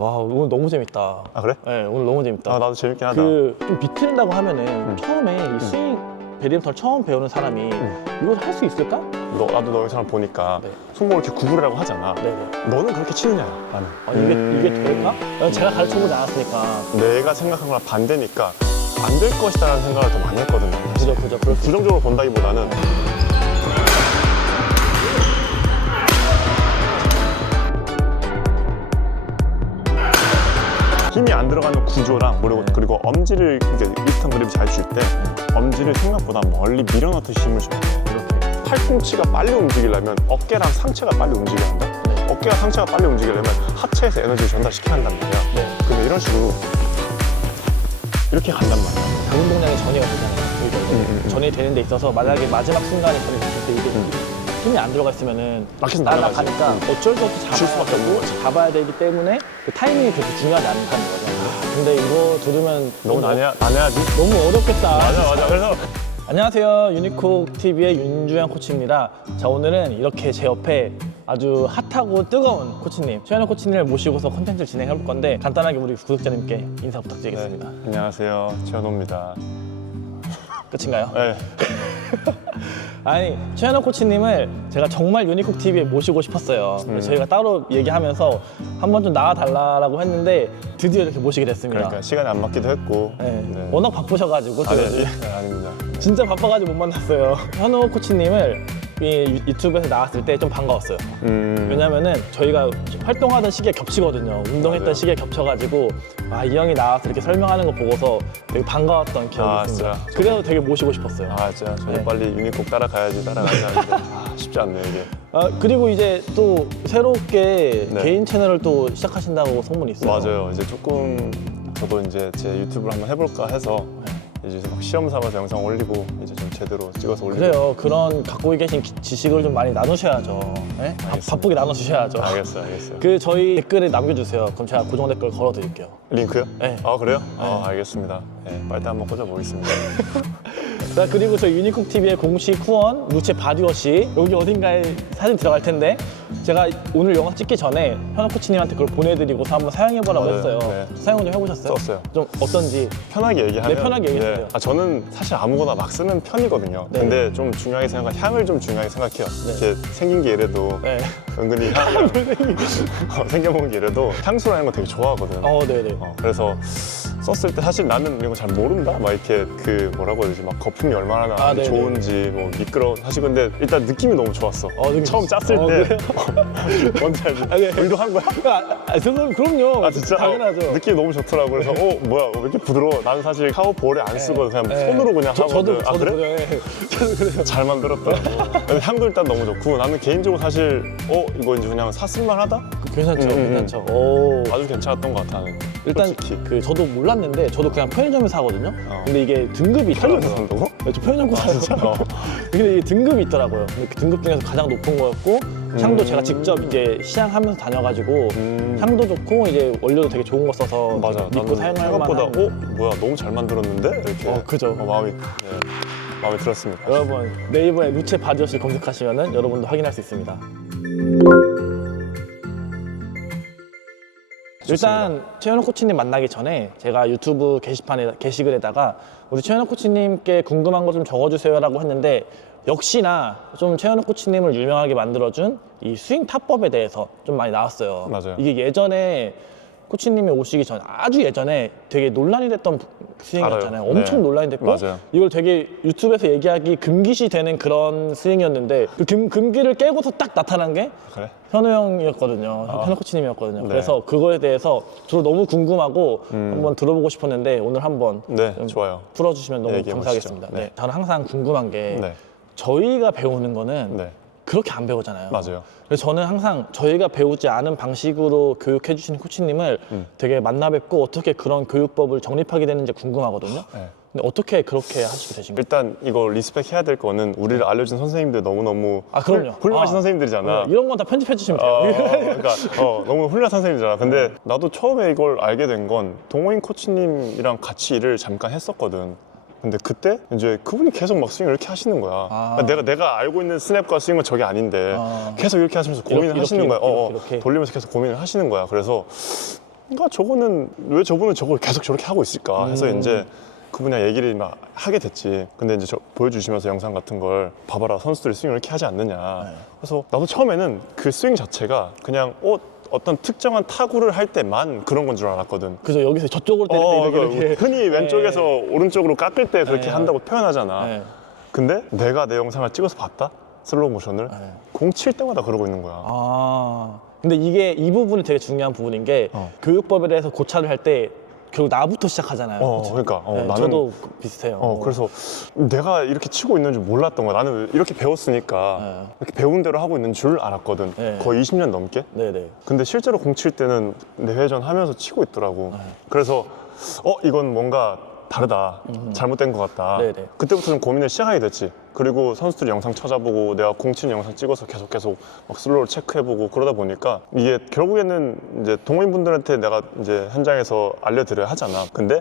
와, 오늘 너무 재밌다. 아 그래? 네, 오늘 너무 재밌다. 아 나도 재밌긴 하다. 좀 비틀린다고 하면은 처음에 이 스윙 배드민턴 처음 배우는 사람이 이걸 할 수 있을까? 나도 너 영상을 보니까 네. 손목을 이렇게 구부리라고 하잖아. 네네. 너는 그렇게 치느냐? 나는. 아, 이게 될까? 제가 가르쳐보지 않았으니까. 내가 생각한 거랑 반대니까 안 될 것이다라는 생각을 더 많이 했거든요. 사실. 그죠. 그럴 수 부정적으로 본다기보다는 힘이 안 들어가는 구조랑 그리고 엄지를 비슷한 그립이 잘 줄 때 엄지를 생각보다 멀리 밀어넣듯이 힘을 줘야 돼. 이렇게. 팔꿈치가 빨리 움직이려면 어깨랑 상체가 빨리 움직여야 한다. 네. 어깨와 상체가 빨리 움직이려면 하체에서 에너지를 전달시켜야 한단 말이야. 네. 근데 이런 식으로 이렇게 간단 말이야. 작은 동작에 전이가 되잖아요. 전이 되는 데 있어서 만약에 마지막 순간에 전이 됐을 때 이게 힘이 안 들어가 있으면은 막혀서 날아가니까 어쩔 수 없이 줄 수밖에 없는 거지. 잡아야 되기 때문에 그 타이밍이 그렇게 중요하지 않다는 거죠. 근데 이거 들으면 너무 난해하지? 너무 어렵겠다. 맞아. 그래서 안녕하세요. 유니콕 TV의 윤주현 코치입니다. 자, 오늘은 이렇게 제 옆에 아주 핫하고 뜨거운 코치님, 최현우 코치님을 모시고서 콘텐츠를 진행해 볼 건데 간단하게 우리 구독자님께 인사 부탁드리겠습니다. 네, 안녕하세요. 최현호입니다. 끝인가요? 네. 아니, 최현우 코치님을 제가 정말 유니콕 TV에 모시고 싶었어요. 그래서 저희가 따로 얘기하면서 한번 좀 나와달라고 했는데 드디어 이렇게 모시게 됐습니다. 그러니까 시간이 안 맞기도 했고. 네. 네. 워낙 바쁘셔가지고 또 요즘 아닙니다. 진짜 바빠가지고 못 만났어요. 현우 코치님을 이 유튜브에서 나왔을 때 좀 반가웠어요. 왜냐면은 저희가 활동하던 시기에 겹치거든요. 운동했던 맞아요. 시기에 겹쳐가지고 이 형이 나와서 이렇게 설명하는 거 보고서 되게 반가웠던 기억이 있습니다. 진짜. 그래서 되게 모시고 싶었어요. 진짜 저도 네. 빨리 유니콕 따라가야지 하는데 쉽지 않네 이게. 그리고 이제 또 새롭게 네. 개인 채널을 또 시작하신다고 소문이 있어요. 맞아요. 이제 조금 저도 이제 제 유튜브를 한번 해볼까 해서 이제 막 시험 삼아서 영상 올리고 이제 좀 제대로 찍어서 올리고. 그래요. 그런 갖고 계신 지식을 좀 많이 나누셔야죠. 네? 알겠습니다. 바쁘게 나눠주셔야죠. 알겠어요. 그 저희 댓글에 남겨주세요. 그럼 제가 고정 댓글 걸어드릴게요. 링크요? 네. 아 그래요? 알겠습니다. 네, 빨대 한번 꽂아보겠습니다. 자, 그리고 저희 유니콕 TV의 공식 후원 루체 바디워시 여기 어딘가에 사진 들어갈 텐데 제가 오늘 영상 찍기 전에 현우 코치님한테 그걸 보내드리고서 한번 사용해보라고 맞아요. 했어요. 네. 사용은 좀 해보셨어요? 썼어요. 좀 어떤지. 편하게 얘기하면. 네, 편하게 얘기해주세요. 저는 사실 아무거나 막 쓰는 편이거든요. 네. 근데 좀 중요하게 향을 좀 중요하게 생각해요. 네. 이렇게 생긴 게 이래도 네. 은근히 생겨먹은 게 이래도 향수라는 거 되게 좋아하거든. 네네. 그래서 썼을 때 사실 나는 이런 거 잘 모른다? 막 이렇게 그 뭐라고 해야 되지? 막 거품이 얼마나 네네. 좋은지 뭐 미끄러워. 사실 근데 일단 느낌이 너무 좋았어. 느낌 처음 짰을 때 뭔지 알지? 네. 의도한 거야? 선생님 그럼요. 진짜? 당연하죠. 느낌이 너무 좋더라고. 그래서 뭐야 왜 이렇게 부드러워? 나는 사실 샤워볼에 안 쓰거든. 그냥 손으로 그냥 하거든. 저도 그래? 그래요. 저도 그래요. 잘 만들었더라고. 근데 향도 일단 너무 좋고 나는 개인적으로 사실 이거 이제 그냥 샀을만 하다? 괜찮죠. 괜찮죠. 오. 아주 괜찮았던 것 같아. 나는. 일단 솔직히. 저도 몰랐는데 저도 그냥 편의점에서 사거든요. 근데 이게 등급이 편의점에서 있더라고요. 산다고? 네, 저 편의점 가요. 진짜? 근데 이게 등급이 있더라고요. 근데 그 등급 중에서 가장 높은 거였고 향도 제가 직접 이제 시향하면서 다녀가지고 향도 좋고 이제 원료도 되게 좋은 거 써서 맞아. 믿고 나는 사용할 생각보다 만한. 뭐야 너무 잘 만들었는데 이렇게. 그죠. 마음에 들었습니다. 여러분 네이버에 루체 바디워시 검색하시면은 여러분도 확인할 수 있습니다. 일단 최현우 코치님 만나기 전에 제가 유튜브 게시글에다가 우리 최현우 코치님께 궁금한 거 좀 적어주세요라고 했는데 역시나 좀 최현우 코치님을 유명하게 만들어준 이 스윙 타법에 대해서 좀 많이 나왔어요. 맞아요. 이게 예전에 코치님이 오시기 전 아주 예전에 되게 논란이 됐던 스윙이었잖아요. 알아요. 엄청 네. 논란이 됐고 맞아요. 이걸 되게 유튜브에서 얘기하기 금기시 되는 그런 스윙이었는데 그 금기를 깨고서 딱 나타난 게 그래? 현우 형이었거든요. 현우 코치님이었거든요. 네. 그래서 그거에 대해서 저도 너무 궁금하고 한번 들어보고 싶었는데 오늘 한번 네, 좀 좋아요. 풀어주시면 너무 얘기해 감사하겠습니다. 보시죠. 네. 네. 저는 항상 궁금한 게 네. 저희가 배우는 거는 네. 그렇게 안 배우잖아요. 맞아요. 그래서 저는 항상 저희가 배우지 않은 방식으로 교육해 주시는 코치님을 되게 만나 뵙고 어떻게 그런 교육법을 정립하게 되는지 궁금하거든요. 네. 근데 어떻게 그렇게 하시게 되신 거예요? 일단 이거 리스펙 해야 될 거는 우리를 알려준 선생님들 너무너무 그럼요. 훌륭하신 선생님들이잖아. 이런 건 다 편집해 주시면 돼요. 그러니까 너무 훌륭한 선생님이잖아. 근데 나도 처음에 이걸 알게 된 건 동호인 코치님이랑 같이 일을 잠깐 했었거든. 근데 그때 이제 그분이 계속 막 스윙을 이렇게 하시는 거야. 그러니까 내가 알고 있는 스냅과 스윙은 저게 아닌데 계속 이렇게 하시면서 고민을 이렇게, 하시는 거야. 이렇게. 돌리면서 계속 고민을 하시는 거야. 그래서 그러니까 저거는 왜 저분은 저걸 계속 저렇게 하고 있을까 해서 이제 그분이랑 얘기를 막 하게 됐지. 근데 이제 저 보여주시면서 영상 같은 걸 봐봐라, 선수들이 스윙을 이렇게 하지 않느냐. 네. 그래서 나도 처음에는 그 스윙 자체가 그냥 어떤 특정한 타구를 할 때만 그런 건 줄 알았거든. 그죠. 여기서 저쪽으로 때릴 때 이렇게 흔히 왼쪽에서 네. 오른쪽으로 깎을 때 그렇게 네. 한다고 표현하잖아. 네. 근데 내가 내 영상을 찍어서 봤다? 슬로우 모션을 네. 공 칠 때마다 그러고 있는 거야. 근데 이게 이 부분이 되게 중요한 부분인 게 교육법에 대해서 고찰을 할 때 결국 나부터 시작하잖아요. 그치? 그러니까 네, 나는 저도 비슷해요. 그래서 내가 이렇게 치고 있는 줄 몰랐던 거야. 나는 이렇게 배웠으니까 네. 이렇게 배운 대로 하고 있는 줄 알았거든. 네. 거의 20년 넘게. 네네. 근데 실제로 공 칠 때는 내회전 하면서 치고 있더라고. 네. 그래서 이건 뭔가 다르다. 잘못된 것 같다. 네네. 그때부터 좀 고민을 시작하게 됐지. 그리고 선수들 영상 찾아보고 내가 공 치는 영상 찍어서 계속 막 슬로우를 체크해보고 그러다 보니까 이게 결국에는 이제 동호인분들한테 내가 이제 현장에서 알려드려야 하잖아. 근데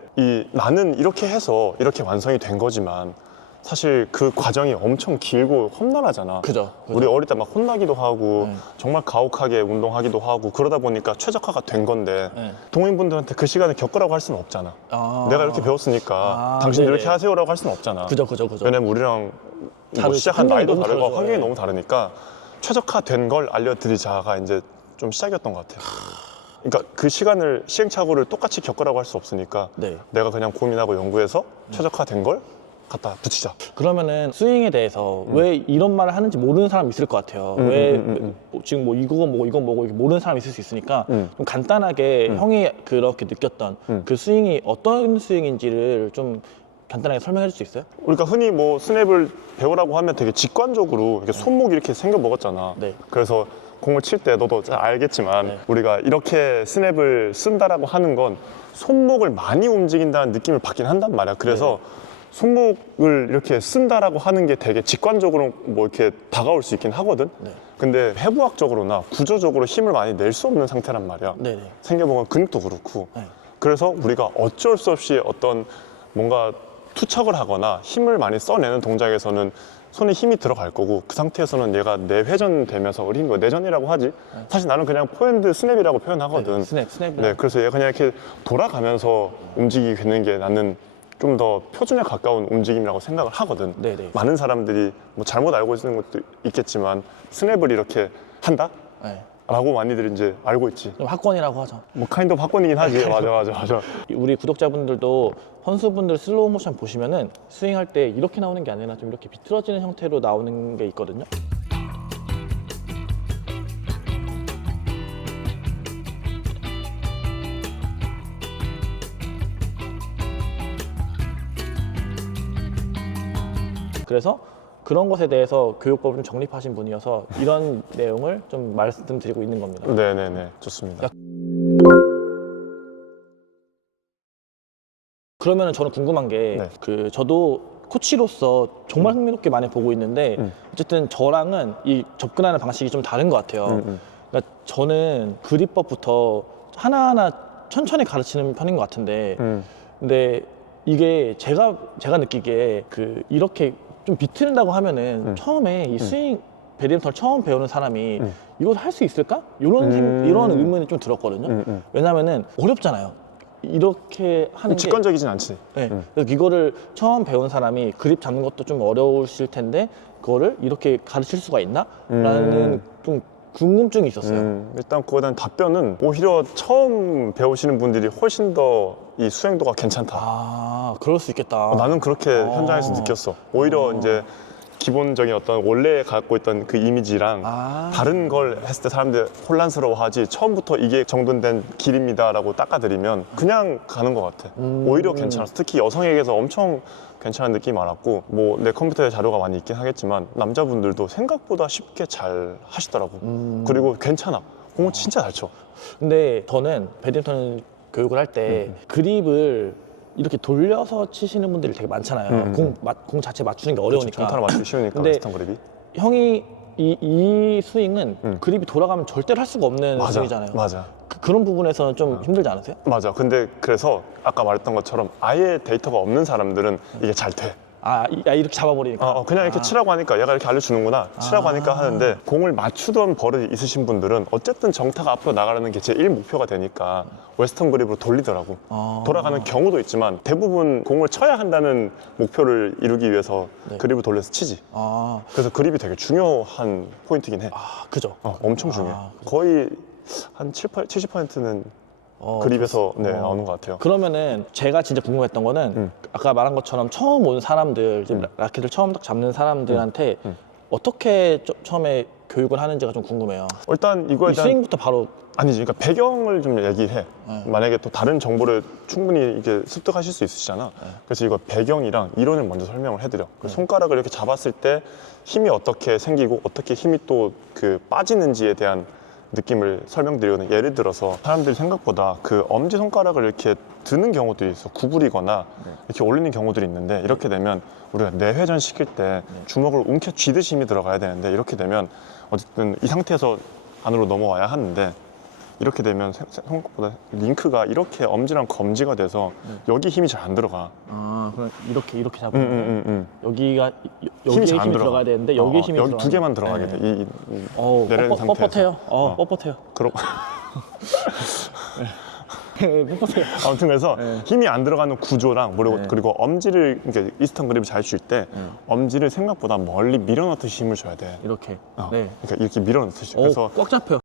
나는 이렇게 해서 이렇게 완성이 된 거지만 사실 그 과정이 엄청 길고 험난하잖아. 그죠. 우리 어릴 때 막 혼나기도 하고 네. 정말 가혹하게 운동하기도 하고 그러다 보니까 최적화가 된 건데 네. 동호인분들한테 그 시간을 겪으라고 할 수는 없잖아. 내가 이렇게 배웠으니까 당신들 네네. 이렇게 하세요라고 할 수는 없잖아. 그죠. 왜냐면 우리랑 뭐 다르지. 시작한 환경이 나이도 너무 다르고 다르죠. 환경이 네. 너무 다르니까 최적화된 걸 알려드리자가 이제 좀 시작이었던 것 같아요. 그러니까 그 시간을 시행착오를 똑같이 겪으라고 할 수 없으니까 네. 내가 그냥 고민하고 연구해서 최적화된 걸 갖다 붙이자. 그러면은 스윙에 대해서 왜 이런 말을 하는지 모르는 사람이 있을 것 같아요. 지금 뭐 이건 뭐고 이건 뭐고 이렇게 모르는 사람이 있을 수 있으니까 좀 간단하게 형이 그렇게 느꼈던 그 스윙이 어떤 스윙인지를 좀 간단하게 설명해 줄 수 있어요? 우리가 흔히 뭐 스냅을 배우라고 하면 되게 직관적으로 이렇게 손목이 이렇게 생겨 먹었잖아. 네. 그래서 공을 칠 때 너도 잘 알겠지만 네. 우리가 이렇게 스냅을 쓴다라고 하는 건 손목을 많이 움직인다는 느낌을 받긴 한단 말이야. 그래서 손목을 이렇게 쓴다라고 하는 게 되게 직관적으로 뭐 이렇게 다가올 수 있긴 하거든. 네. 근데 해부학적으로나 구조적으로 힘을 많이 낼 수 없는 상태란 말이야. 네네. 생겨먹은 근육도 그렇고. 네. 그래서 우리가 어쩔 수 없이 어떤 뭔가 투척을 하거나 힘을 많이 써내는 동작에서는 손에 힘이 들어갈 거고 그 상태에서는 얘가 내회전되면서 어린 거 내전이라고 하지. 사실 나는 그냥 포핸드 스냅이라고 표현하거든. 스냅. 네, 그래서 얘가 그냥 이렇게 돌아가면서 움직이는 게 나는 좀 더 표준에 가까운 움직임이라고 생각을 하거든. 네네. 많은 사람들이 뭐 잘못 알고 있는 것도 있겠지만 스냅을 이렇게 한다? 네. 라고 많이들 이제 알고 있지. 좀 학권이라고 하죠. 뭐 카인드 오브 학권이긴 하지. 맞아. 우리 구독자분들도 선수분들 슬로우 모션 보시면은 스윙할 때 이렇게 나오는 게 아니라 좀 이렇게 비틀어지는 형태로 나오는 게 있거든요. 그래서 그런 것에 대해서 교육법을 좀 정립하신 분이어서 이런 내용을 좀 말씀드리고 있는 겁니다. 네네네. 좋습니다. 그러면 저는 궁금한 게 네. 저도 코치로서 정말 흥미롭게 많이 보고 있는데 어쨌든 저랑은 이 접근하는 방식이 좀 다른 것 같아요. 그러니까 저는 그립법부터 하나하나 천천히 가르치는 편인 것 같은데 근데 이게 제가 느끼기에 이렇게 좀 비트는다고 하면은 처음에 이 스윙 배드민턴을 처음 배우는 사람이 이걸 할 수 있을까? 이런 의문이 좀 들었거든요. 왜냐면은 어렵잖아요. 이렇게 하는 게 직관적이진 않지. 네. 그래서 이거를 처음 배운 사람이 그립 잡는 것도 좀 어려우실 텐데 그거를 이렇게 가르칠 수가 있나? 라는 좀 궁금증이 있었어요. 일단 그거에 대한 답변은 오히려 처음 배우시는 분들이 훨씬 더 이 수행도가 괜찮다. 아, 그럴 수 있겠다. 나는 그렇게 현장에서 느꼈어. 오히려 이제 기본적인 어떤 원래 갖고 있던 그 이미지랑 다른 걸 했을 때 사람들 혼란스러워하지 처음부터 이게 정돈된 길입니다라고 닦아드리면 그냥 가는 것 같아. 오히려 괜찮았어. 특히 여성에게서 엄청 괜찮은 느낌이 많았고 뭐 내 컴퓨터에 자료가 많이 있긴 하겠지만 남자분들도 생각보다 쉽게 잘 하시더라고. 그리고 괜찮아. 공을 진짜 잘 쳐. 근데 저는 배드민턴 교육을 할 때 그립을 이렇게 돌려서 치시는 분들이 되게 많잖아요. 공 자체 맞추는 게 어려우니까. 정타를 맞추기 쉬우니까 근데 비슷한 그립이. 형이 이 스윙은 그립이 돌아가면 절대로 할 수가 없는 스윙이잖아요. 맞아. 그런 부분에서는 좀 힘들지 않으세요? 맞아. 근데 그래서 아까 말했던 것처럼 아예 데이터가 없는 사람들은 이게 잘 돼. 이렇게 잡아버리니까. 그냥 이렇게 치라고 하니까 얘가 이렇게 알려주는구나. 치라고 하니까 하는데 공을 맞추던 버릇이 있으신 분들은 어쨌든 정타가 앞으로 나가라는 게 제 1목표가 되니까 웨스턴 그립으로 돌리더라고. 돌아가는 경우도 있지만 대부분 공을 쳐야 한다는 목표를 이루기 위해서 그립을 돌려서 치지. 그래서 그립이 되게 중요한 포인트긴 해. 그죠. 엄청 중요해. 거의 한 70%는 그립에서 나오는 것 같아요. 그러면은 제가 진짜 궁금했던 거는 아까 말한 것처럼 처음 온 사람들, 지금 라켓을 처음 딱 잡는 사람들한테 어떻게 처음에 교육을 하는지가 좀 궁금해요. 일단 이거에 이 대한 스윙부터 바로 아니지, 그러니까 배경을 좀 얘기해. 만약에 또 다른 정보를 충분히 이렇게 습득하실 수 있으시잖아. 그래서 이거 배경이랑 이론을 먼저 설명을 해드려. 손가락을 이렇게 잡았을 때 힘이 어떻게 생기고 어떻게 힘이 또 그 빠지는지에 대한 느낌을 설명드리거든. 예를 들어서 사람들이 생각보다 그 엄지 손가락을 이렇게 드는 경우들이 있어. 구부리거나 이렇게 올리는 경우들이 있는데, 이렇게 되면 우리가 내회전 시킬 때 주먹을 움켜 쥐듯이 힘이 들어가야 되는데, 이렇게 되면 어쨌든 이 상태에서 안으로 넘어와야 하는데, 이렇게 되면 생각보다 링크가 이렇게 엄지랑 검지가 돼서 여기 힘이 잘 안 들어가. 그럼 이렇게 잡으면 여기에 힘이 들어가야 되는데 여기 힘이 여기 두 개만 들어가게 돼. 내려있는 상태에서. 뻣뻣해요. 뻣뻣해요. 그럼 뻣뻣해요. 아무튼 그래서 힘이 안 들어가는 구조랑 그리고 엄지를, 그러니까 이스턴 그립을 잘 줄 때 엄지를 생각보다 멀리 밀어넣듯이 힘을 줘야 돼. 이렇게. 그러니까 이렇게 밀어넣듯이. 그래서 꽉 잡혀.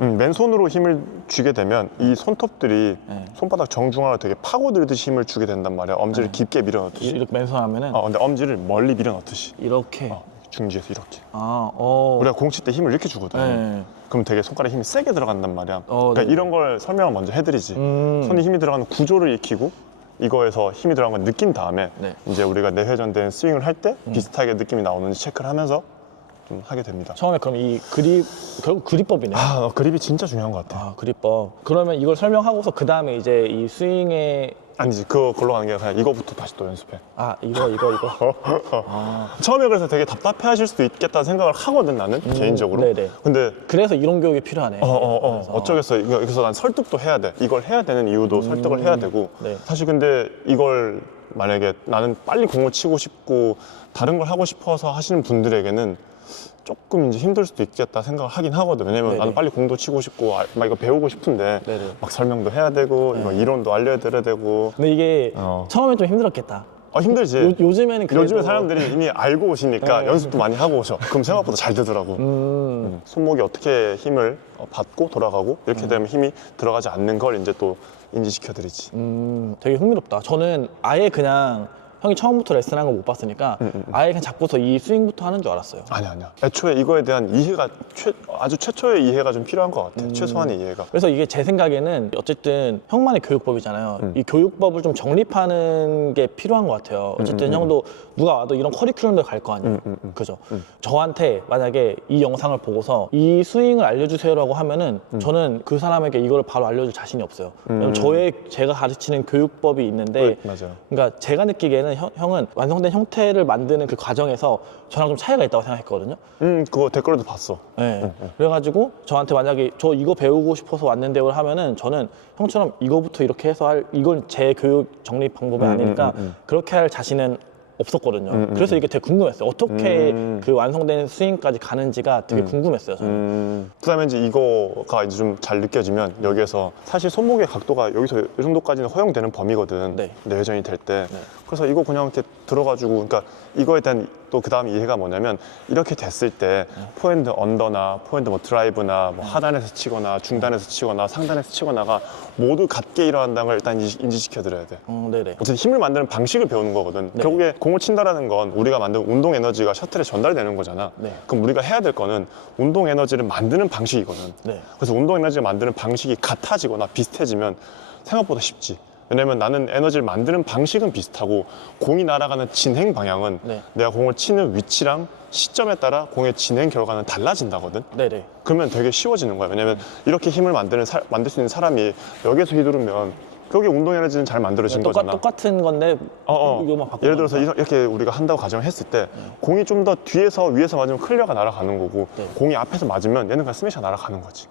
맨손으로 힘을 쥐게 되면 이 손톱들이 손바닥 정중앙을 되게 파고들듯이 힘을 주게 된단 말이야. 엄지를 깊게 밀어넣듯이. 이렇게 맨손 하면은 근데 엄지를 멀리 밀어넣듯이. 이렇게. 중지에서 이렇게. 우리가 공 칠 때 힘을 이렇게 주거든. 그럼 되게 손가락에 힘이 세게 들어간단 말이야. 그러니까 이런 걸 설명을 먼저 해드리지. 손에 힘이 들어가는 구조를 익히고 이거에서 힘이 들어간 걸 느낀 다음에 이제 우리가 내회전된 스윙을 할 때 비슷하게 느낌이 나오는지 체크를 하면서 좀 하게 됩니다. 처음에 그럼 이 결국 그립법이네요. 그립이 진짜 중요한 것 같아. 그립법. 그러면 이걸 설명하고서 그 다음에 이제 이 스윙에 아니지, 그걸로 가는 게 아니라 그냥 이거부터 다시 또 연습해. 이거. 처음에 그래서 되게 답답해 하실 수도 있겠다는 생각을 하거든, 나는 개인적으로. 네네. 근데 그래서 이런 교육이 필요하네. 어쩌겠어. 그래서 난 설득도 해야 돼. 이걸 해야 되는 이유도 설득을 해야 되고. 사실 근데 이걸 만약에 나는 빨리 공을 치고 싶고 다른 걸 하고 싶어서 하시는 분들에게는 조금 이제 힘들 수도 있겠다 생각을 하긴 하거든. 왜냐면 나는 빨리 공도 치고 싶고 막 이거 배우고 싶은데 막 설명도 해야 되고 이거 이론도 알려드려야 되고. 근데 이게 처음엔 좀 힘들었겠다. 힘들지. 요즘에는 그래도 요즘에 사람들이 이미 알고 오시니까 연습도 많이 하고 오셔. 그럼 생각보다 잘 되더라고. 손목이 어떻게 힘을 받고 돌아가고 이렇게 되면 힘이 들어가지 않는 걸 이제 또 인지시켜드리지. 되게 흥미롭다. 저는 아예 그냥 형이 처음부터 레슨한 거 못 봤으니까 아예 그냥 잡고서 이 스윙부터 하는 줄 알았어요. 아니야. 애초에 이거에 대한 이해가 아주 최초의 이해가 좀 필요한 것 같아. 최소한의 이해가. 그래서 이게 제 생각에는 어쨌든 형만의 교육법이잖아요. 이 교육법을 좀 정립하는 게 필요한 것 같아요. 어쨌든 형도 누가 와도 이런 커리큘럼도 갈 거 아니에요. 그죠? 저한테 만약에 이 영상을 보고서 이 스윙을 알려주세요라고 하면은 저는 그 사람에게 이걸 바로 알려줄 자신이 없어요. 왜냐면 제가 가르치는 교육법이 있는데 맞아요. 그러니까 제가 느끼기에는 형은 완성된 형태를 만드는 그 과정에서 저랑 좀 차이가 있다고 생각했거든요. 그거 댓글에도 봤어. 그래가지고 저한테 만약에 저 이거 배우고 싶어서 왔는데요 하면은 저는 형처럼 이거부터 이렇게 해서 이건 제 교육 정립 방법이 아니니까 그렇게 할 자신은 없었거든요. 그래서 이게 되게 궁금했어요. 어떻게 그 완성된 스윙까지 가는지가 되게 궁금했어요. 저는. 그다음에 이제 이거가 이제 좀 잘 느껴지면 여기에서 사실 손목의 각도가 여기서 이 정도까지는 허용되는 범위거든. 내회전이 될 때. 그래서 이거 그냥 이렇게 들어가지고, 그러니까 이거에 대한 또 그 다음 이해가 뭐냐면 이렇게 됐을 때 포핸드 언더나 포핸드 뭐 드라이브나 뭐 하단에서 치거나 중단에서 치거나 상단에서 치거나가 모두 같게 일어난다는 걸 일단 인지시켜드려야 돼. 어쨌든 힘을 만드는 방식을 배우는 거거든. 결국에 공을 친다라는 건 우리가 만든 운동 에너지가 셔틀에 전달되는 거잖아. 그럼 우리가 해야 될 거는 운동 에너지를 만드는 방식이거든. 그래서 운동 에너지를 만드는 방식이 같아지거나 비슷해지면 생각보다 쉽지. 왜냐면 나는 에너지를 만드는 방식은 비슷하고 공이 날아가는 진행 방향은 내가 공을 치는 위치랑 시점에 따라 공의 진행 결과는 달라진다거든. 그러면 되게 쉬워지는 거야. 왜냐면 이렇게 힘을 만들 수 있는 사람이 여기에서 휘두르면 그게 운동 에너지는 잘 만들어진 거잖아. 똑같은 건데 이거만 바꾸는 예를 들어서 이렇게 우리가 한다고 가정을 했을 때 공이 좀 더 뒤에서 위에서 맞으면 클리어가 날아가는 거고 공이 앞에서 맞으면 얘는 그냥 스매시가 날아가는 거지.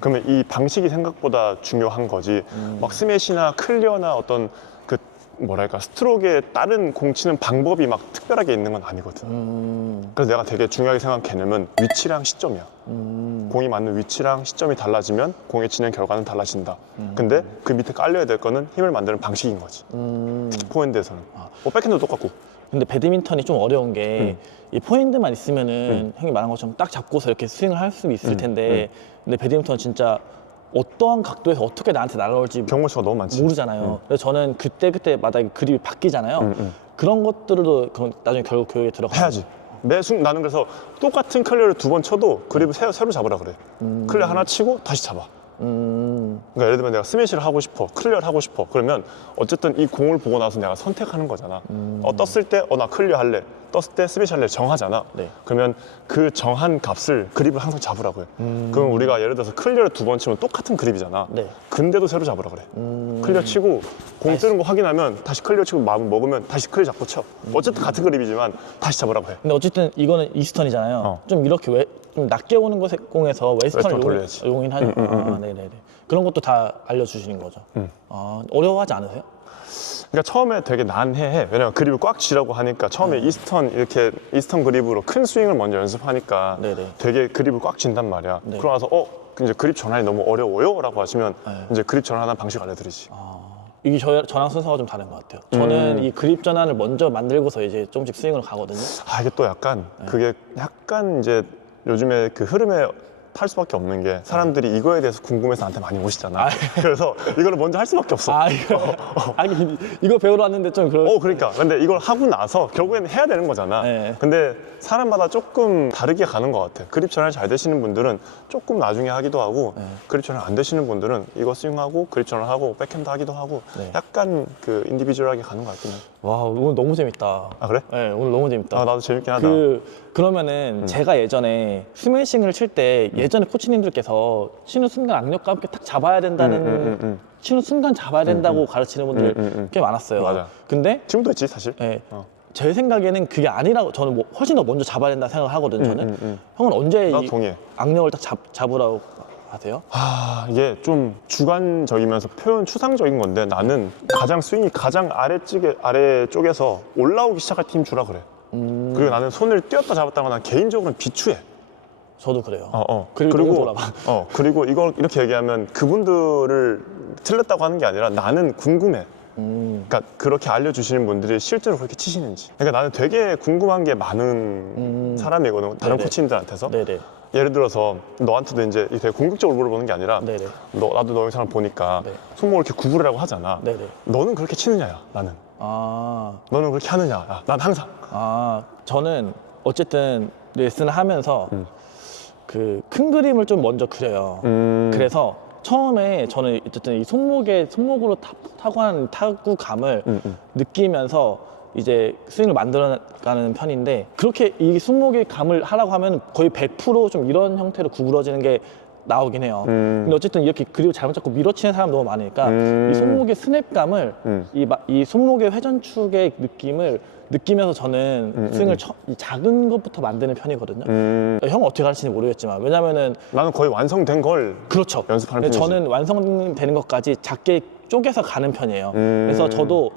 그러면 이 방식이 생각보다 중요한 거지. 막 스매시나 클리어나 어떤 그 뭐랄까 스트로크에 따른 공 치는 방법이 막 특별하게 있는 건 아니거든. 그래서 내가 되게 중요하게 생각한 개념은 위치랑 시점이야. 공이 맞는 위치랑 시점이 달라지면 공의 치는 결과는 달라진다. 근데 그 밑에 깔려야 될 거는 힘을 만드는 방식인 거지. 특히 포핸드에서는. 뭐 백핸드도 똑같고. 근데 배드민턴이 좀 어려운 게 이 포핸드만 있으면은 형이 말한 것처럼 딱 잡고서 이렇게 스윙을 할 수 있을 텐데 근데 배드민턴은 진짜 어떠한 각도에서 어떻게 나한테 날아올지 경험치가 너무 많지. 모르잖아요. 그래서 저는 그때마다 그립이 바뀌잖아요. 그런 것들도 나중에 결국 교육에 들어가요. 해야지. 나는 그래서 똑같은 클리어를 2번 쳐도 그립을 새로 잡으라 그래. 클리어 하나 치고 다시 잡아. 그러니까 예를 들면 내가 스매시를 하고 싶어, 클리어를 하고 싶어. 그러면 어쨌든 이 공을 보고 나서 내가 선택하는 거잖아. 떴을 때 나 클리어 할래. 떴을 때 스매시 할래 정하잖아. 네. 그러면 그 정한 값을 그립을 항상 잡으라고 해. 그럼 우리가 예를 들어서 클리어를 2번 치면 똑같은 그립이잖아. 네. 근데도 새로 잡으라 그래. 클리어 치고 공 뜨는 거 확인하면 다시 클리어 치고 마음 먹으면 다시 클리어 잡고 쳐. 어쨌든 같은 그립이지만 다시 잡으라고 해. 근데 어쨌든 이거는 이스턴이잖아요. 좀 이렇게 좀 낮게 오는 공에서 웨스턴을 웨스턴 돌려야지. 용인하죠. 네네네. 그런 것도 다 알려주시는 거죠. 어려워하지 않으세요? 그러니까 처음에 되게 난해해. 왜냐면 그립을 꽉 쥐라고 하니까 처음에 이스턴 그립으로 큰 스윙을 먼저 연습하니까 네네. 되게 그립을 꽉 쥔단 말이야. 네. 그러고 나서 이제 그립 전환이 너무 어려워요? 라고 하시면 이제 그립 전환하는 방식 알려드리지. 이게 저랑 순서가 좀 다른 것 같아요. 저는 이 그립 전환을 먼저 만들고서 이제 조금씩 스윙을 가거든요. 이게 또 약간 그게 약간 이제 요즘에 그 흐름에 탈 수밖에 없는 게 사람들이 이거에 대해서 궁금해서 나한테 많이 오시잖아. 그래서 이거를 먼저 할 수밖에 없어. 이거 배우러 왔는데 좀 그러니까. 근데 이걸 하고 나서 결국에는 해야 되는 거잖아. 네. 근데 사람마다 조금 다르게 가는 것 같아. 그립 전환이 잘 되시는 분들은 조금 나중에 하기도 하고, 그립 전환 안 되시는 분들은 이거 스윙하고, 그립 전환하고, 백핸드 하기도 하고, 네. 약간 그 인디비주얼하게 가는 것 같긴 해. 와, 오늘 너무 재밌다. 그래? 네, 오늘 너무 재밌다. 나도 재밌긴 하다. 그러면은 제가 예전에 스매싱을 칠 때 예전에 코치님들께서 치는 순간 악력과 함께 탁 잡아야 된다는 치는 순간 잡아야 된다고 가르치는 분들 꽤 많았어요. 맞아. 근데 지금도 있지, 사실. 네, 제 생각에는 그게 아니라고 저는 뭐 훨씬 더 먼저 잡아야 된다 생각을 하거든요. 저는 형은 언제 나도 이 동의해. 악력을 딱 잡으라고 하세요? 이게 좀 주관적이면서 표현 추상적인 건데 나는 스윙이 가장 아래쪽에서 올라오기 시작할 팀 주라 그래. 그리고 나는 손을 띄었다 잡았다가 난 개인적으로는 비추해. 저도 그래요. 그리고 돌아가. 그리고 이걸 이렇게 얘기하면 그분들을 틀렸다고 하는 게 아니라 나는 궁금해. 그러니까 그렇게 알려주시는 분들이 실제로 그렇게 치시는지. 그러니까 나는 되게 궁금한 게 많은 사람이거든. 다른 네네. 코치님들한테서. 네네. 예를 들어서 너한테도 이제 되게 공격적으로 물어보는 게 아니라 네네. 나도 너 영상을 보니까 네. 손목을 이렇게 구부리라고 하잖아. 네네. 너는 그렇게 치느냐야, 나는. 너는 그렇게 하느냐, 난 항상. 저는 어쨌든 레슨을 하면서 그 큰 그림을 좀 먼저 그려요. 그래서 처음에 저는 어쨌든 이 손목으로 타고하는 타구감을 느끼면서 이제 스윙을 만들어가는 편인데 그렇게 이 손목의 감을 하라고 하면 거의 100%좀 이런 형태로 구부러지는 게 나오긴 해요. 근데 어쨌든 이렇게 그리고 잘못 잡고 밀어치는 사람 너무 많으니까 이 손목의 스냅감을 이 손목의 회전축의 느낌을 느끼면서 저는 스윙을 이 작은 것부터 만드는 편이거든요. 형은 어떻게 가르치는지 모르겠지만 왜냐면은 나는 거의 완성된 걸 그렇죠. 연습하는 근데 편이지. 저는 완성되는 것까지 작게 쪼개서 가는 편이에요. 그래서 저도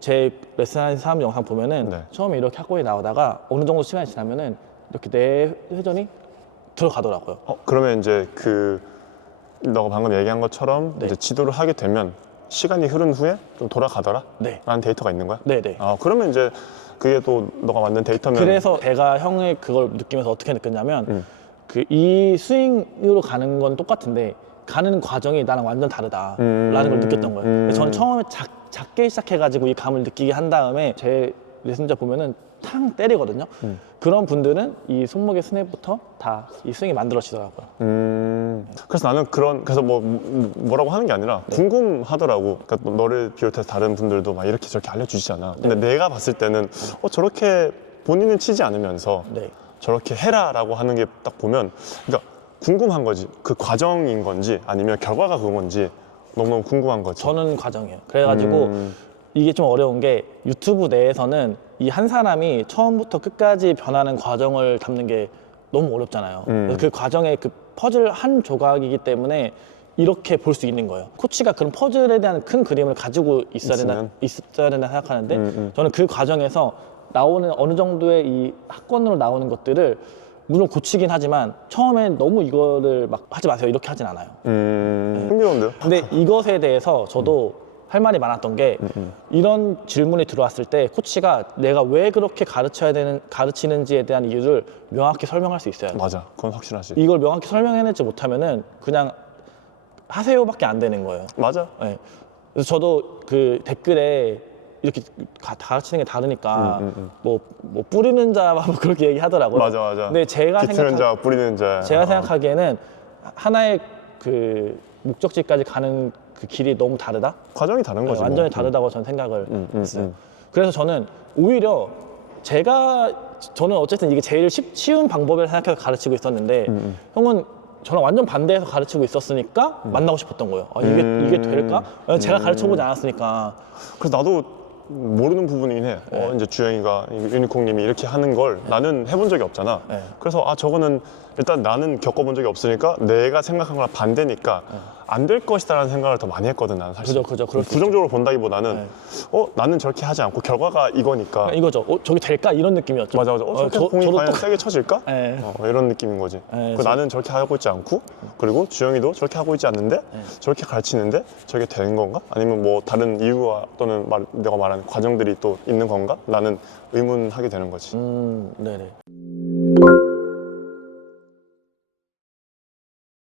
제 레슨하는 사람 영상 보면은 네. 처음에 이렇게 학고에 나오다가 어느 정도 시간이 지나면은 이렇게 내 회전이 들어가더라고요. 그러면 이제 너가 방금 얘기한 것처럼 네. 이제 지도를 하게 되면 시간이 흐른 후에 좀 돌아가더라? 네. 라는 데이터가 있는 거야? 네네. 그러면 이제 그게 또 너가 만든 데이터면 그래서 제가 형의 그걸 느끼면서 어떻게 느꼈냐면 이 스윙으로 가는 건 똑같은데 가는 과정이 나랑 완전 다르다라는 걸 느꼈던 거예요. 그래서 저는 처음에 작게 시작해가지고 이 감을 느끼게 한 다음에 제 레슨자 보면은 탕 때리거든요. 그런 분들은 이 손목의 스냅부터 다 이 스윙이 만들어지더라고요. 그래서 나는 그래서 뭐라고 하는 게 아니라 궁금하더라고. 그러니까 뭐 너를 비롯해서 다른 분들도 막 이렇게 저렇게 알려주시잖아. 근데 내가 봤을 때는 저렇게 본인은 치지 않으면서 네. 저렇게 해라라고 하는 게 딱 보면 그러니까 궁금한 거지. 그 과정인 건지 아니면 결과가 그건 건지 너무너무 궁금한 거지. 저는 과정이에요. 그래가지고 이게 좀 어려운 게 유튜브 내에서는 이 한 사람이 처음부터 끝까지 변하는 과정을 담는 게 너무 어렵잖아요. 그래서 그 과정의 그 퍼즐 한 조각이기 때문에 이렇게 볼 수 있는 거예요. 코치가 그런 퍼즐에 대한 큰 그림을 가지고 있어야 된다 생각하는데 저는 그 과정에서 나오는 어느 정도의 이 학권으로 나오는 것들을 물론 고치긴 하지만 처음엔 너무 이거를 막 하지 마세요 이렇게 하진 않아요. 흥미로운데요? 근데 이것에 대해서 저도 할 말이 많았던 게 이런 질문이 들어왔을 때 코치가 내가 왜 그렇게 가르치는지에 대한 이유를 명확히 설명할 수 있어야 돼요. 맞아, 그건 확실하지. 이걸 명확히 설명해내지 못하면은 그냥 하세요밖에 안 되는 거예요. 맞아. 네. 그래서 저도 그 댓글에 이렇게 가르치는 게 다르니까 뭐 뿌리는 자 뭐 그렇게 얘기하더라고요. 맞아, 맞아. 근데 비트는 자, 뿌리는 자. 제가 생각하기에는 하나의 그 목적지까지 가는 그 길이 너무 다르다. 과정이 다른 거지. 완전히 뭐. 다르다고 저는 생각을 했어요. 그래서 저는 오히려 저는 어쨌든 이게 제일 쉬운 방법을 생각해서 가르치고 있었는데 형은 저랑 완전 반대해서 가르치고 있었으니까 만나고 싶었던 거예요. 아, 이게 될까? 제가 가르쳐보지 않았으니까. 그래서 나도 모르는 부분이긴 해. 이제 주영이가 유니콘님이 이렇게 하는 걸 나는 해본 적이 없잖아. 네. 그래서 저거는 일단 나는 겪어본 적이 없으니까 내가 생각한 거랑 반대니까 안 될 것이다라는 생각을 더 많이 했거든, 나는 사실. 그죠. 그럴 수 부정적으로 본다기보다는 네. 나는 저렇게 하지 않고 결과가 이거니까. 이거죠. 저게 될까? 이런 느낌이었죠. 맞아. 저렇게 공이 과연 세게 쳐질까? 네. 이런 느낌인 거지. 네, 나는 저렇게 하고 있지 않고, 그리고 주영이도 저렇게 하고 있지 않는데, 저렇게 가르치는데 저게 되는 건가? 아니면 뭐 다른 이유와 또는 내가 말하는 과정들이 또 있는 건가? 나는 의문하게 되는 거지. 네네.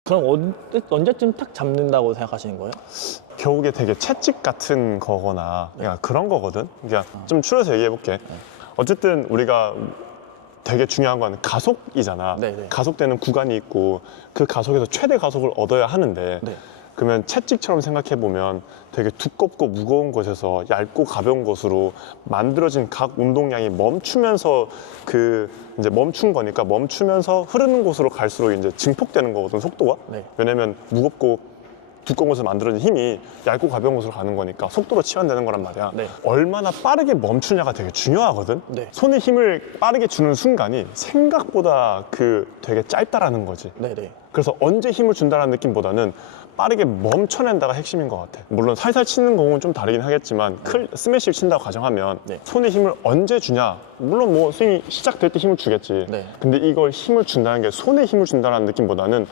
그럼 언제쯤 탁 잡는다고 생각하시는 거예요? 결국에 되게 채찍 같은 거거나 그냥 그런 거거든. 그러니까 좀 추려서 얘기해볼게. 어쨌든 우리가 되게 중요한 건 가속이잖아. 네네. 가속되는 구간이 있고 그 가속에서 최대 가속을 얻어야 하는데 네. 그러면 채찍처럼 생각해보면 되게 두껍고 무거운 것에서 얇고 가벼운 것으로 만들어진 각 운동량이 멈추면서 이제 멈춘 거니까 멈추면서 흐르는 곳으로 갈수록 이제 증폭되는 거거든, 속도가. 네. 왜냐면 무겁고 두꺼운 곳에서 만들어진 힘이 얇고 가벼운 곳으로 가는 거니까 속도로 치환되는 거란 말이야. 네. 얼마나 빠르게 멈추냐가 되게 중요하거든. 네. 손에 힘을 빠르게 주는 순간이 생각보다 되게 짧다라는 거지. 네네. 그래서 언제 힘을 준다는 느낌보다는 빠르게 멈춰낸다가 핵심인 것 같아. 물론 살살 치는 공은 좀 다르긴 하겠지만 스매시를 친다고 가정하면 네. 손에 힘을 언제 주냐. 물론 뭐 스윙이 시작될 때 힘을 주겠지. 네. 근데 이걸 힘을 준다는 게 손에 힘을 준다는 느낌보다는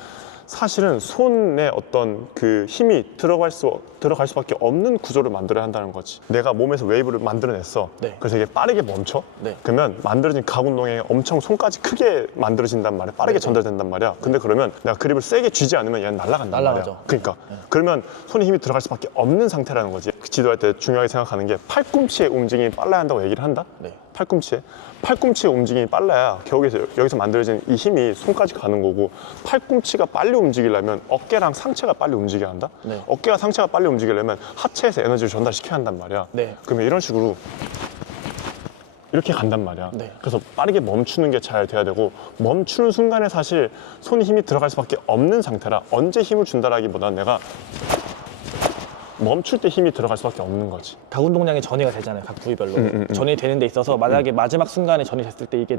사실은 손에 어떤 그 힘이 들어갈 수밖에 없는 구조를 만들어야 한다는 거지. 내가 몸에서 웨이브를 만들어냈어. 네. 그래서 이게 빠르게 멈춰. 네. 그러면 만들어진 각 운동에 엄청 손까지 크게 만들어진단 말이야. 빠르게 전달된단 말이야. 근데 그러면 내가 그립을 세게 쥐지 않으면 얘는 날아간단 날아가죠. 말이야. 그러니까 그러면 손에 힘이 들어갈 수밖에 없는 상태라는 거지. 지도할 때 중요하게 생각하는 게 팔꿈치의 움직임이 빨라야 한다고 얘기를 한다. 네. 팔꿈치의 움직임이 빨라야 여기서 만들어진 이 힘이 손까지 가는 거고, 팔꿈치가 빨리 움직이려면 어깨랑 상체가 빨리 움직여야 한다. 네. 어깨와 상체가 빨리 움직이려면 하체에서 에너지를 전달시켜야 한단 말이야. 네. 그러면 이런 식으로 이렇게 간단 말이야. 네. 그래서 빠르게 멈추는 게 잘 돼야 되고, 멈추는 순간에 사실 손에 힘이 들어갈 수밖에 없는 상태라 언제 힘을 준다라기보다는 내가 멈출 때 힘이 들어갈 수밖에 없는 거지. 각 운동량이 전이가 되잖아요. 각 부위별로. 전이 되는 데 있어서 만약에 마지막 순간에 전이 됐을 때 이게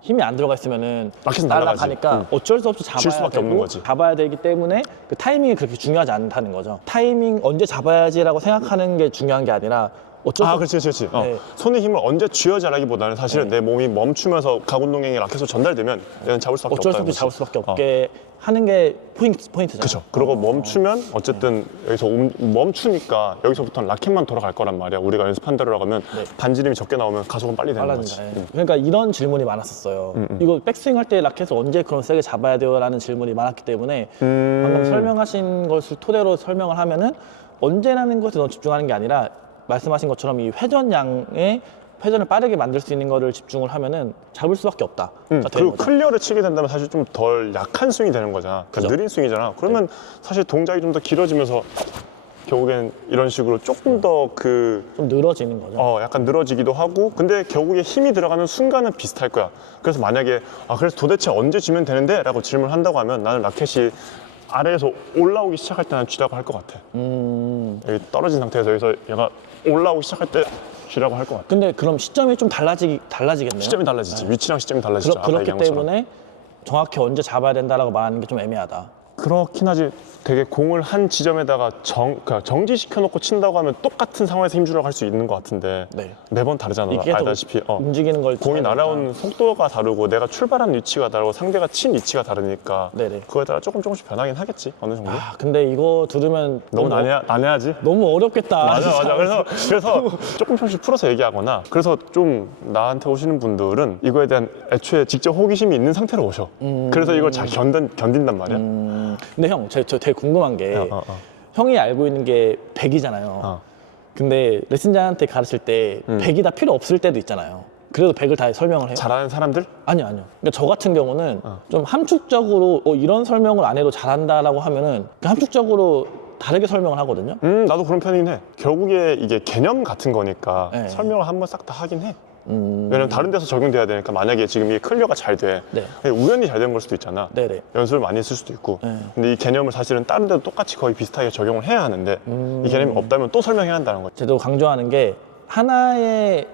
힘이 안 들어가 있으면은 라켓은 날아가니까 날아가지. 어쩔 수 없이 질 잡아야 수밖에 되고 없는 거지. 잡아야 되기 때문에 그 타이밍이 그렇게 중요하지 않다는 거죠. 타이밍 언제 잡아야지라고 생각하는 게 중요한 게 아니라 어쩔 수 그렇지. 네. 손에 힘을 언제 쥐어자라기보다는 사실은 내 몸이 멈추면서 각 운동량이 라켓으로 전달되면 얘는 잡을 수밖에 어쩔 수 없다는 없이 잡을 거지. 수밖에 없게 하는 게 포인트잖아요. 그렇죠. 그리고 멈추면 어쨌든 여기서 멈추니까 여기서부터는 라켓만 돌아갈 거란 말이야. 우리가 연습한 대로라고 하면 네. 반지름이 적게 나오면 가속은 빨리 되는 거지. 빨라진다. 예. 그러니까 이런 질문이 많았었어요. 이거 백스윙 할 때 라켓을 언제 그럼 세게 잡아야 돼요? 라는 질문이 많았기 때문에 방금 설명하신 것을 토대로 설명을 하면은 언제라는 것에 너무 집중하는 게 아니라 말씀하신 것처럼 이 회전을 빠르게 만들 수 있는 거를 집중을 하면은 잡을 수밖에 없다. 그리고 클리어를 치게 된다면 사실 좀 덜 약한 스윙이 되는 거잖아. 그죠? 느린 스윙이잖아. 그러면 사실 동작이 좀 더 길어지면서 결국엔 이런 식으로 조금 더 좀 늘어지는 거죠. 약간 늘어지기도 하고, 근데 결국에 힘이 들어가는 순간은 비슷할 거야. 그래서 만약에 그래서 도대체 언제 쥐면 되는데? 라고 질문을 한다고 하면 나는 라켓이 아래에서 올라오기 시작할 때는 쥐라고 할 것 같아. 여기 떨어진 상태에서 여기서 얘가 올라오기 시작할 때 쥐라고 할 것 같아. 근데 그럼 시점이 좀 달라지겠네요. 시점이 달라지지. 위치랑 시점이 달라지죠. 아까 그렇기 얘기한 것처럼. 때문에 정확히 언제 잡아야 된다라고 말하는 게 좀 애매하다. 그렇긴 하지. 되게 공을 한 지점에다가 그러니까 정지시켜놓고 친다고 하면 똑같은 상황에서 힘주라고 할 수 있는 것 같은데 네. 매번 다르잖아. 이게 또 알다시피 움직이는 걸 공이 쳐야 날아오는 속도가 다르고 내가 출발한 위치가 다르고 상대가 친 위치가 다르니까 네네. 그거에 따라 조금씩 변하긴 하겠지 어느 정도. 아 근데 이거 들으면 너무 난해하지? 너무 어렵겠다. 맞아. 그래서 조금씩 풀어서 얘기하거나 그래서 좀 나한테 오시는 분들은 이거에 대한 애초에 직접 호기심이 있는 상태로 오셔. 그래서 이걸 잘 견딘단 말이야. 근데 형, 저 되게 궁금한 게 형이 알고 있는 게 100이잖아요. 근데 레슨자한테 가르칠 때 100이 다 필요 없을 때도 있잖아요. 그래도 100을 다 설명을 해요? 잘하는 사람들? 아니요. 그러니까 저 같은 경우는 좀 함축적으로 이런 설명을 안 해도 잘한다라고 하면은 함축적으로 다르게 설명을 하거든요. 나도 그런 편이긴 해. 결국에 이게 개념 같은 거니까 네. 설명을 한번 싹 다 하긴 해. 왜냐면 다른 데서 적용돼야 되니까 만약에 지금 이게 클리어가 잘 돼. 네. 우연히 잘 된 걸 수도 있잖아. 네네. 연습을 많이 했을 수도 있고. 네. 근데 이 개념을 사실은 다른 데도 똑같이 거의 비슷하게 적용을 해야 하는데 이 개념이 없다면 또 설명해야 한다는 거지. 제가 강조하는 게 하나의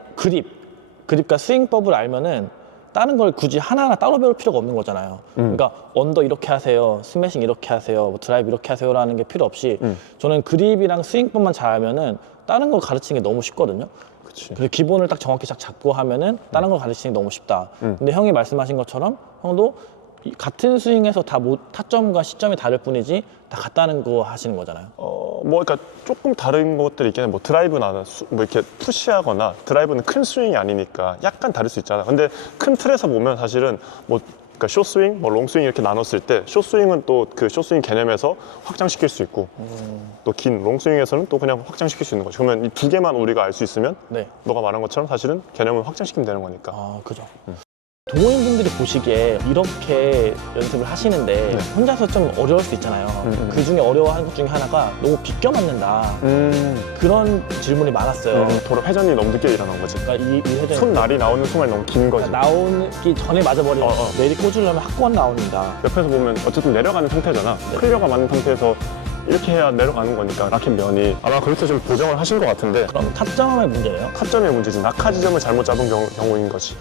그립과 스윙법을 알면은 다른 걸 굳이 하나하나 따로 배울 필요가 없는 거잖아요. 그러니까 언더 이렇게 하세요, 스매싱 이렇게 하세요, 뭐 드라이브 이렇게 하세요라는 게 필요 없이 저는 그립이랑 스윙법만 잘 알면은 다른 거 가르치는 게 너무 쉽거든요. 그치. 그래서 기본을 딱 정확히 딱 잡고 하면은 다른 걸 가르치는 게 너무 쉽다. 근데 형이 말씀하신 것처럼 형도 같은 스윙에서 다 타점과 시점이 다를 뿐이지 다 같다는 거 하시는 거잖아요. 뭐 그러니까 조금 다른 것들이 있긴 해. 뭐 드라이브나 뭐 이렇게 푸시하거나 드라이브는 큰 스윙이 아니니까 약간 다를 수 있잖아. 근데 큰 틀에서 보면 사실은 뭐 그러니까 숏스윙, 뭐 롱스윙 이렇게 나눴을 때 숏스윙은 또 그 숏스윙 개념에서 확장시킬 수 있고 또 긴 롱스윙에서는 또 그냥 확장시킬 수 있는 거죠. 그러면 이 두 개만 우리가 알 수 있으면 네. 너가 말한 것처럼 사실은 개념을 확장시키면 되는 거니까. 아, 그죠. 동호인분들이 보시기에 이렇게 연습을 하시는데 혼자서 좀 어려울 수 있잖아요. 그 중에 어려워하는 것 중에 하나가 너무 비껴 맞는다. 그런 질문이 많았어요. 도로 회전이 너무 늦게 일어난 거지. 그러니까 이 회전이 손날이 나오는 순간이 너무 긴 거지. 나오기 전에 맞아버리면 내리 꽂으려면 학원 나옵니다. 옆에서 보면 어쨌든 내려가는 상태잖아. 클리어가 맞는 상태에서 이렇게 해야 내려가는 거니까 라켓 면이 아마 그래서 좀 보정을 하신 것 같은데 그럼 타점의 문제예요? 타점의 문제지. 낙하 지점을 잘못 잡은 경우인 거지.